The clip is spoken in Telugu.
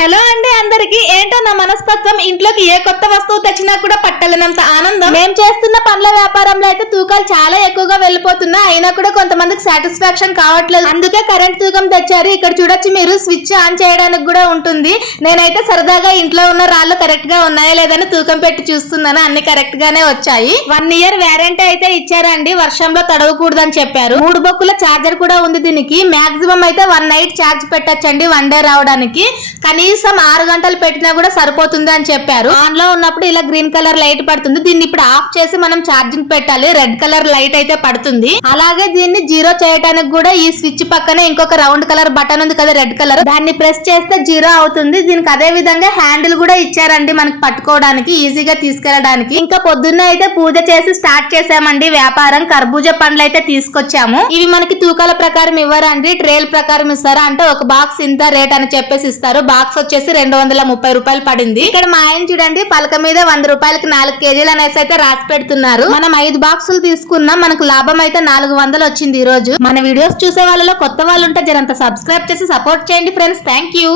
హలో అండి అందరికి. ఏంటో నా మనస్తత్వం, ఇంట్లోకి ఏ కొత్త వస్తువు తెచ్చినా కూడా పట్టలేనంత ఆనందం. మేము చేస్తున్న పండ్ల వ్యాపారంలో అయితే తూకాలు చాలా ఎక్కువగా వెళ్ళిపోతున్నా, అయినా కూడా కొంతమందికి సాటిస్ఫాక్షన్ కావట్లేదు. అందుకే కరెంట్ తూకం తెచ్చారు. ఇక్కడ చూడొచ్చు మీరు, స్విచ్ ఆన్ చేయడానికి కూడా ఉంటుంది. నేనైతే సరదాగా ఇంట్లో ఉన్న రాళ్ళు కరెక్ట్ గా ఉన్నాయా లేదని తూకం పెట్టి చూస్తున్నాను. అన్ని కరెక్ట్ గానే వచ్చాయి. 1 year వారంటీ అయితే ఇచ్చారండి. వర్షంలో తడవకూడదని చెప్పారు. 3 బొక్కుల చార్జర్ కూడా ఉంది దీనికి. మాక్సిమం అయితే 1 night ఛార్జ్ పెట్టచ్చండి 1 day రావడానికి. కనీసం 6 గంటలు పెట్టినా కూడా సరిపోతుంది అని చెప్పారు. ఆన్ లో ఉన్నప్పుడు ఇలా గ్రీన్ కలర్ లైట్ పడుతుంది. దీన్ని ఇప్పుడు ఆఫ్ చేసి మనం ఛార్జింగ్ పెట్టాలి. రెడ్ కలర్ లైట్ అయితే పడుతుంది. అలాగే దీన్ని జీరో చేయడానికి కూడా ఈ స్విచ్ పక్కనే ఇంకొక రౌండ్ కలర్ బటన్ ఉంది కదా, రెడ్ కలర్, దాన్ని ప్రెస్ చేస్తే జీరో అవుతుంది. దీనికి అదే విధంగా హ్యాండిల్ కూడా ఇచ్చారండి మనకి పట్టుకోవడానికి, ఈజీగా తీసుకెళ్ళడానికి. ఇంకా పొద్దున్న అయితే పూజ చేసి స్టార్ట్ చేసామండి వ్యాపారం. కర్బూజా పండ్లు అయితే తీసుకొచ్చాము. ఇవి మనకి తూకాల ప్రకారం ఇవ్వరండి, ట్రేల్ ప్రకారం ఇస్తారా అంటే ఒక బాక్స్ ఇంత రేట్ అని చెప్పేసి ఇస్తారు. బాక్స్ వచ్చేసి 230 రూపాయలు పడింది. ఇక్కడ మా ఆయన చూడండి పలక మీద 100 రూపాయలకి 4 కేజీలు అనేసి అయితే రాసి పెడుతున్నారు. మనం 5 బాక్సులు తీసుకున్నాం. మనకు లాభం అయితే 400 వచ్చింది ఈ రోజు. మన వీడియోస్ చూసే వాళ్ళలో కొత్త వాళ్ళు ఉంటే జరంత సబ్స్క్రైబ్ చేసి సపోర్ట్ చేయండి ఫ్రెండ్స్. Thank you.